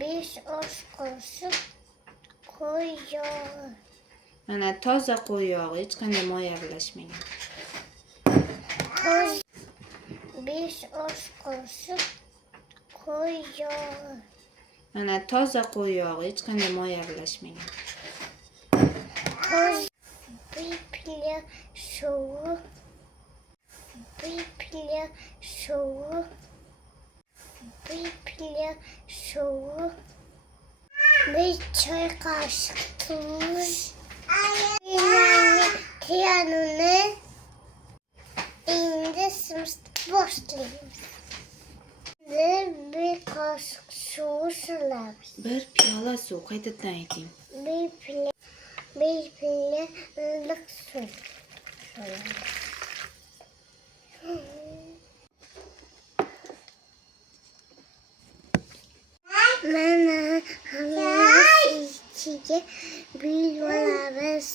5 osh qoshiq qo'y yog'i. Mana toza qo'y yog'i, hech qanday moy aralashmagan. 5 osh qoshiq qo'y yog'i. Mana toza qo'y yog'i, hech qanday moy aralashmagan. Bir piyola suvi. Bir piyola suvi. Bir piyola suvi. Bir choy qoshiq tuz. Yanını indi boshlaymiz. Bir qoshiq suv solamiz. Bir piyola suv, qaytadan ayting. Bir piyola iliq suv solamiz. Mana hammamiz ichiga buyuramiz.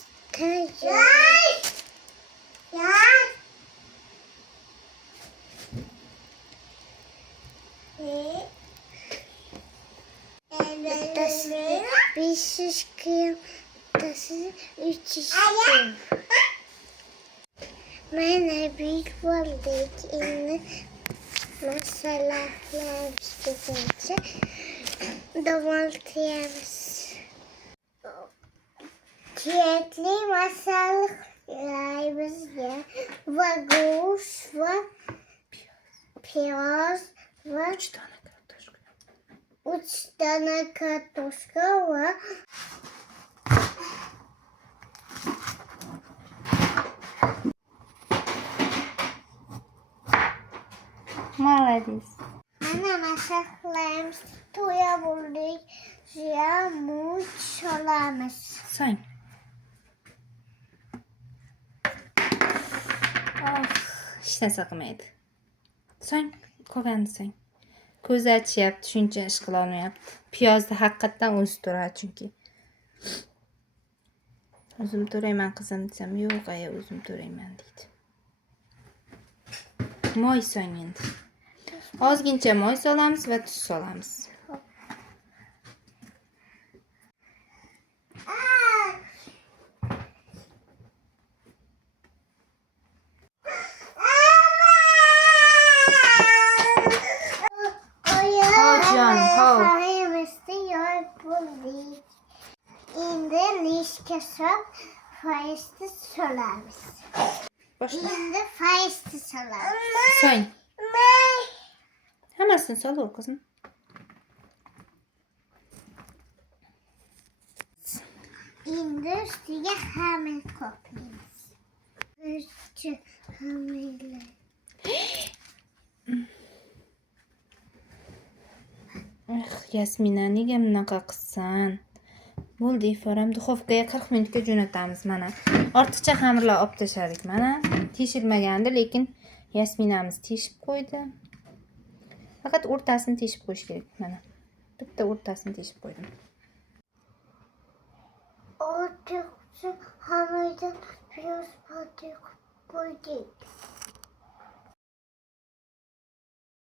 Bittasi 500 gram, bittasi 300 gram. Mana bir bo'ldik. Endi masalahlarimiz domaltaymiz. Kiyatli masalahlarımızga va go'sht va piyoz va 3 dona kartoshka va Молодец. mana masalahlarimiz to'ya bo'ldik. Suya muz solamiz. So'ng. Hech narsa qilmaydi. So'ng, qolganini so'ng. Ko'zi achyapti, shuncha ish qila olmayapti. Piyozni haqiqatdan o'zi turadi chunki. O'zim to'rayman qizim desam, yo'q, o'zim to'rayman deydi. Moy so'ng endi. Ozgincha moy solamiz va tuz solamiz. Endi lishga solib faysni solamiz. Boshla. Endi faysni solamiz. So'ng. Hammasini sol qizim. Endi ustiga xamir qoplaymiz. Ustiga xamirlar. Yasmina, nega bunaqa qilsan? Bo'ldi, iforam duxovkaga 40 minutga jo'natamiz mana. Ortiqcha xamirlar olib tashladik mana. Teshilmagandi, lekin Yasminamiz teshib qo'ydi. Faqat o'rtasini teshib qo'yish kerak mana. Bitta o'rtasini teshib qo'ydim. Ortiqcha xamirdan piyoz qo'ydik.